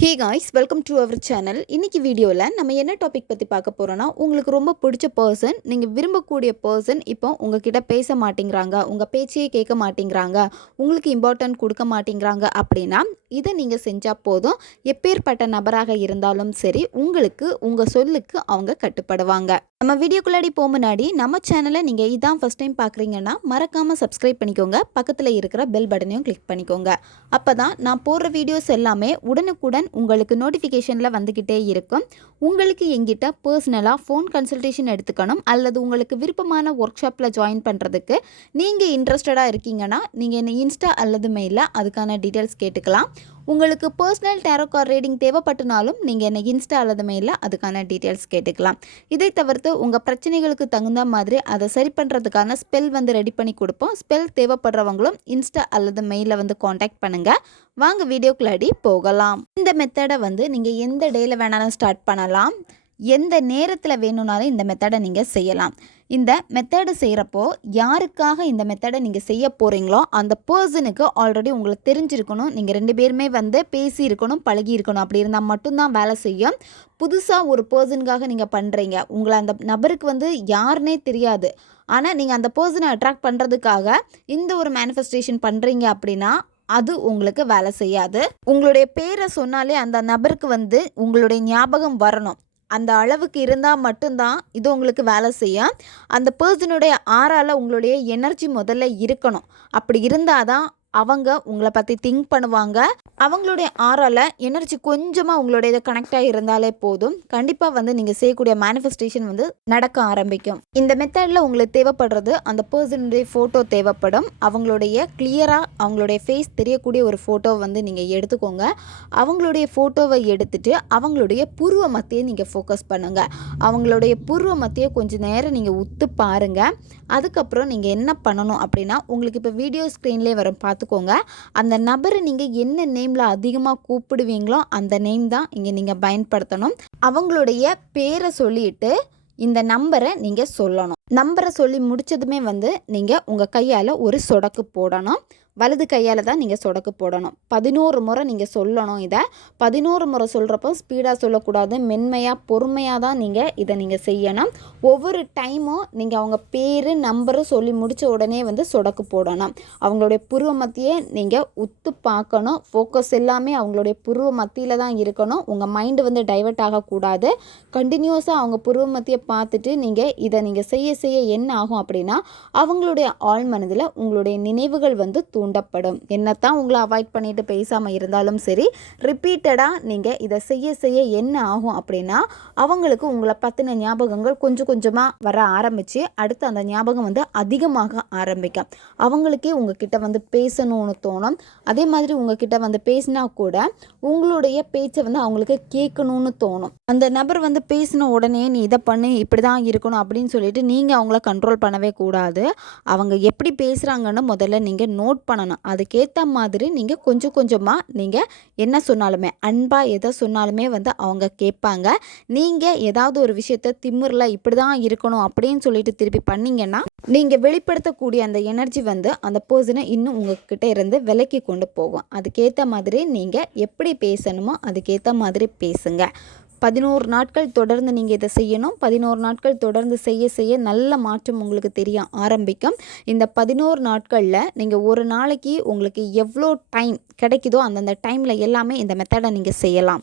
Hey guys welcome to our channel இன்றைக்கி வீடியோவில் நம்ம என்ன டாபிக் பற்றி பார்க்க போகிறோன்னா உங்களுக்கு ரொம்ப பிடிச்ச பர்சன் நீங்கள் விரும்பக்கூடிய பர்சன் இப்போ உங்ககிட்ட பேச மாட்டேங்கிறாங்க உங்கள் பேச்சையே கேட்க மாட்டேங்கிறாங்க உங்களுக்கு இம்பார்ட்டன்ட் கொடுக்க மாட்டேங்கிறாங்க அப்படின்னா இதை நீங்கள் செஞ்சால் போதும். எப்பேற்பட்ட நபராக இருந்தாலும் சரி உங்களுக்கு உங்கள் சொல்லுக்கு அவங்க கட்டுப்படுவாங்க. நம்ம வீடியோக்குள்ளாடி போக முன்னாடி நம்ம சேனலை நீங்கள் இதான் ஃபஸ்ட் டைம் பார்க்குறீங்கன்னா மறக்காமல் சப்ஸ்கிரைப் பண்ணிக்கோங்க. பக்கத்தில் இருக்கிற பெல் பட்டனையும் கிளிக் பண்ணிக்கோங்க. அப்போ தான் நான் போடுற வீடியோஸ் எல்லாமே உடனுக்குடன் உங்களுக்கு நோட்டிஃபிகேஷனில் வந்துக்கிட்டே இருக்கும். உங்களுக்கு எங்கிட்ட பர்சனலாக ஃபோன் கன்சல்டேஷன் எடுத்துக்கணும். அல்லது உங்களுக்கு விருப்பமான ஒர்க் ஷாப்பில் ஜாயின் பண்ணுறதுக்கு நீங்கள் இன்ட்ரெஸ்டடாக இருக்கீங்கன்னா நீங்கள் என்ன இன்ஸ்டா அல்லது மெயிலில் அதுக்கான டீட்டெயில்ஸ் கேட்டுக்கலாம். உங்களுக்கு பர்சனல் டேரோ கார் ரீடிங் தேவைப்பட்டுனாலும் நீங்கள் என்னை இன்ஸ்டா அல்லது மெயிலில் அதுக்கான டீட்டெயில்ஸ் கேட்டுக்கலாம். இதை தவிர்த்து உங்கள் பிரச்சனைகளுக்கு தகுந்த மாதிரி அதை சரி பண்ணுறதுக்கான ஸ்பெல் வந்து ரெடி பண்ணி கொடுப்போம். ஸ்பெல் தேவைப்படுறவங்களும் இன்ஸ்டா அல்லது மெயிலில் வந்து காண்டாக்ட் பண்ணுங்கள் வாங்க வீடியோக்குள்ளாடி போகலாம். இந்த மெத்தடை வந்து நீங்கள் எந்த டேயில் வேணாலும் ஸ்டார்ட் பண்ணலாம். எந்த நேரத்தில் வேணும்னாலும் இந்த மெத்தடை நீங்கள் செய்யலாம். இந்த மெத்தடு செய்கிறப்போ யாருக்காக இந்த மெத்தடை நீங்கள் செய்ய போகிறீங்களோ அந்த பர்சனுக்கு ஆல்ரெடி உங்களுக்கு தெரிஞ்சிருக்கணும். நீங்கள் ரெண்டு பேருமே வந்து பேசி இருக்கணும் பழகி இருக்கணும் அப்படி இருந்தால் மட்டும்தான் வேலை செய்யும். புதுசாக ஒரு பர்சனுக்காக நீங்கள் பண்ணுறீங்க உங்களை அந்த நபருக்கு வந்து யாருனே தெரியாது. ஆனால் நீங்கள் அந்த பர்சனை அட்ராக்ட் பண்ணுறதுக்காக இந்த ஒரு மேனிஃபெஸ்டேஷன் பண்ணுறீங்க அப்படின்னா அது உங்களுக்கு வேலை செய்யாது. உங்களுடைய பேரை சொன்னாலே அந்த நபருக்கு வந்து உங்களுடைய ஞாபகம் வரணும். அந்த அளவுக்கு இருந்தால் மட்டும்தான் இது உங்களுக்கு வேலை செய்யும். அந்த பர்சனுடைய ஆறால் உங்களுடைய எனர்ஜி முதல்ல இருக்கணும். அப்படி இருந்தால் தான் அவங்க உங்களை பற்றி திங்க் பண்ணுவாங்க. அவங்களுடைய ஆறால் எனர்ஜி கொஞ்சமாக உங்களுடைய கனெக்ட் ஆகியிருந்தாலே போதும். கண்டிப்பாக வந்து நீங்கள் செய்யக்கூடிய மேனிஃபெஸ்டேஷன் வந்து நடக்க ஆரம்பிக்கும். இந்த மெத்தடில் உங்களுக்கு தேவைப்படுறது அந்த பர்சனுடைய ஃபோட்டோ தேவைப்படும். அவங்களுடைய கிளியராக அவங்களுடைய ஃபேஸ் தெரியக்கூடிய ஒரு ஃபோட்டோ வந்து நீங்கள் எடுத்துக்கோங்க. அவங்களுடைய ஃபோட்டோவை எடுத்துட்டு அவங்களுடைய புருவ மத்தியை நீங்கள் ஃபோக்கஸ் பண்ணுங்கள் அவங்களுடைய புருவ மத்தியை கொஞ்சம் நேரம் நீங்கள் உத்து பாருங்கள் அதுக்கப்புறம் நீங்கள் என்ன பண்ணணும் அப்படின்னா உங்களுக்கு இப்போ வீடியோ ஸ்க்ரீன்லேயே வரும் பார்த்துக்கோங்க. அந்த நபரை நீங்கள் என்ன நேமில் அதிகமாக கூப்பிடுவீங்களோ அந்த நேம் தான் இங்கே நீங்கள் பயன்படுத்தணும். அவங்களுடைய பேரை சொல்லிட்டு இந்த நம்பரை நீங்கள் சொல்லணும். நம்பரை சொல்லி முடிச்சதுமே வந்து நீங்கள் உங்கள் கையால் ஒரு சொடக்கு போடணும். வலது கையால் தான் நீங்கள் சொடக்கு போடணும். பதினோரு முறை நீங்கள் சொல்லணும் இதை. பதினோரு முறை சொல்கிறப்போ ஸ்பீடாக சொல்லக்கூடாது. மென்மையாக பொறுமையாக தான் நீங்கள் இதை நீங்கள் செய்யணும். ஒவ்வொரு டைமும் நீங்கள் அவங்க பேர் நம்பரு சொல்லி முடித்த உடனே வந்து சொடக்கு போடணும். அவங்களுடைய புருவ மத்தியே நீங்கள் உத்து பார்க்கணும். ஃபோக்கஸ் எல்லாமே அவங்களுடைய புருவ மத்தியில் தான் இருக்கணும். உங்கள் மைண்டு வந்து டைவெர்ட் ஆகக்கூடாது. கண்டினியூஸாக அவங்க புருவ மத்தியை பார்த்துட்டு நீங்கள் இதை நீங்கள் செய்ய செய்ய என்ன ஆகும் அப்படின்னா அவங்களுடைய ஆழ் மனதில் உங்களுடைய நினைவுகள் வந்து தூண்டப்படும். என்னத்தான் உங்களை அவாய்ட் பண்ணிட்டு பேசாமல் இருந்தாலும் சரி ரிப்பீட்டடாக நீங்கள் இதை செய்ய செய்ய என்ன ஆகும் அப்படின்னா அவங்களுக்கு உங்களை பற்றின ஞாபகங்கள் கொஞ்சம் கொஞ்சமாக வர ஆரம்பித்து அடுத்து அந்த ஞாபகம் வந்து அதிகமாக ஆரம்பிக்கும். அவங்களுக்கே உங்ககிட்ட வந்து பேசணும்னு தோணும். அதே மாதிரி உங்ககிட்ட வந்து பேசினா கூட உங்களுடைய பேச்சை வந்து அவங்களுக்கு கேட்கணும்னு தோணும். அந்த நபர் வந்து பேசின உடனே நீ இதை பண்ணு இப்படி தான் இருக்கணும் அப்படின்னு சொல்லிட்டு நீங்கள் அவங்கள கண்ட்ரோல் பண்ணவே கூடாது. அவங்க எப்படி பேசுகிறாங்கன்னு முதல்ல நீங்கள் நோட் பண்ணணும். அதுக்கேற்ற மாதிரி நீங்கள் கொஞ்சம் கொஞ்சமாக நீங்கள் என்ன சொன்னாலுமே அன்பாக எதை சொன்னாலுமே வந்து அவங்க கேட்பாங்க. நீங்கள் ஏதாவது ஒரு விஷயத்த திமிரில் இப்படி தான் இருக்கணும் அப்படின்னு சொல்லிட்டு திருப்பி பண்ணீங்கன்னா நீங்கள் வெளிப்படுத்தக்கூடிய அந்த எனர்ஜி வந்து அந்த பர்சனை இன்னும் உங்ககிட்ட இருந்து விலக்கி கொண்டு போகும். அதுக்கேற்ற மாதிரி நீங்கள் எப்படி பேசணுமோ அதுக்கேற்ற மாதிரி பேசுங்க. பதினோரு நாட்கள் தொடர்ந்து நீங்கள் இதை செய்யணும். பதினோரு நாட்கள் தொடர்ந்து செய்ய செய்ய நல்ல மாற்றம் உங்களுக்கு தெரிய ஆரம்பிக்கும். இந்த பதினோரு நாட்களில் நீங்கள் ஒரு நாளைக்கு உங்களுக்கு எவ்வளோ டைம் கிடைக்குதோ அந்தந்த டைமில் எல்லாமே இந்த மெத்தடை நீங்கள் செய்யலாம்.